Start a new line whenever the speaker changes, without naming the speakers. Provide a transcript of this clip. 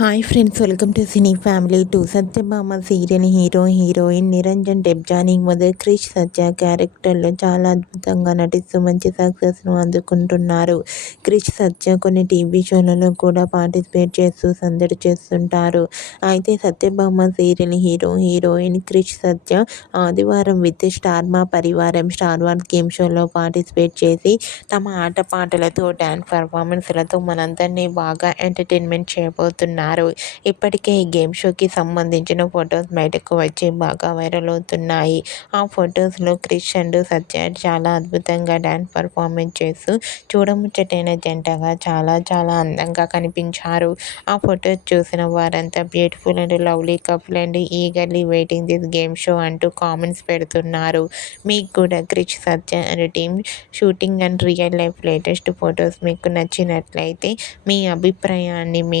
Hi friends welcome to cine family to Satyabhama serial hero heroine Niranjan డెబ్జానింగ్ మొదటి క్రిష్ సత్య క్యారెక్టర్లో చాలా అద్భుతంగా నటిస్తూ మంచి సక్సెస్ను అందుకుంటున్నారు. క్రిష్ సత్య కొన్ని టీవీ షోలలో కూడా పార్టిసిపేట్ చేస్తూ సందడి చేస్తుంటారు. అయితే Satyabhama serial hero heroine Krish Satya ఆదివారం విత్ స్టార్ మా పరివారం స్టార్ వార్ గేమ్ షోలో పార్టిసిపేట్ చేసి తమ ఆటపాటలతో డ్యాన్స్ పర్ఫార్మెన్స్లతో మనందరినీ బాగా ఎంటర్టైన్మెంట్ చేయబోతున్నారు. చేస్తున్నారు. ఇప్పటికే ఈ గేమ్ షోకి సంబంధించిన ఫొటోస్ బయటకు వచ్చి బాగా వైరల్ అవుతున్నాయి. ఆ ఫొటోస్లో క్రిష్ అండ్ సత్య చాలా అద్భుతంగా డ్యాన్స్ పర్ఫార్మెన్స్ చేస్తూ చూడముచ్చటైన జంటగా చాలా చాలా అందంగా కనిపించారు. ఆ ఫొటోస్ చూసిన వారంతా beautiful and lovely couple and eagerly waiting this game show అంటూ కామెంట్స్ పెడుతున్నారు. మీకు కూడా Krish Satya and team shooting and real life latest photos మీకు నచ్చినట్లయితే మీ అభిప్రాయాన్ని మీ